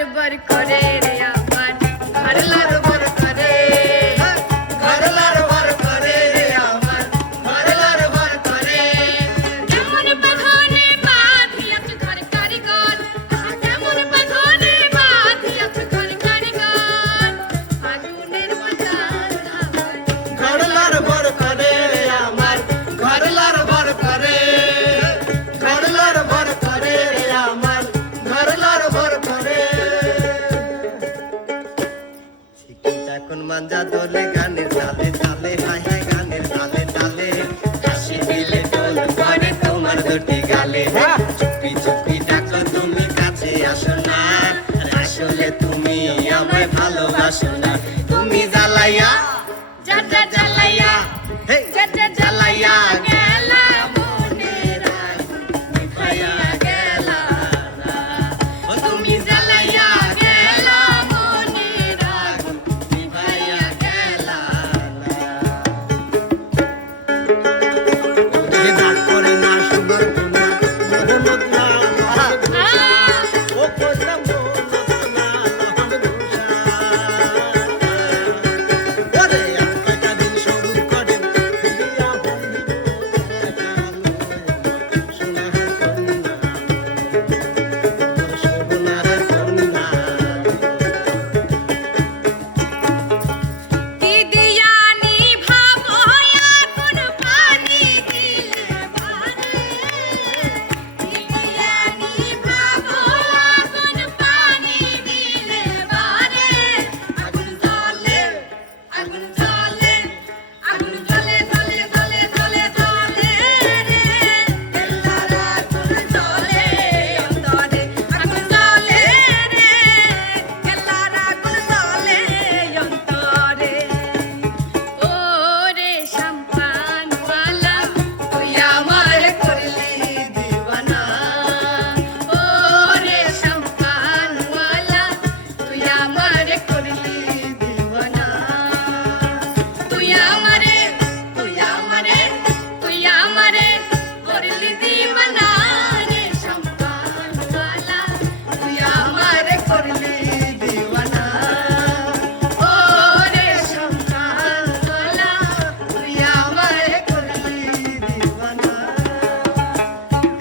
বারবার করে দুটি গালে চুপি চুপি ডাকো তুমি কাছে আসো না। আসলে তুমি আমায় ভালোবাসো না। তুমি জ্বালাইয়া জ্বালা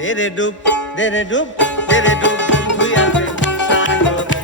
ডেরে ডুব ডেরে ডুব ডেরে ডুব তুই আছে সাগরে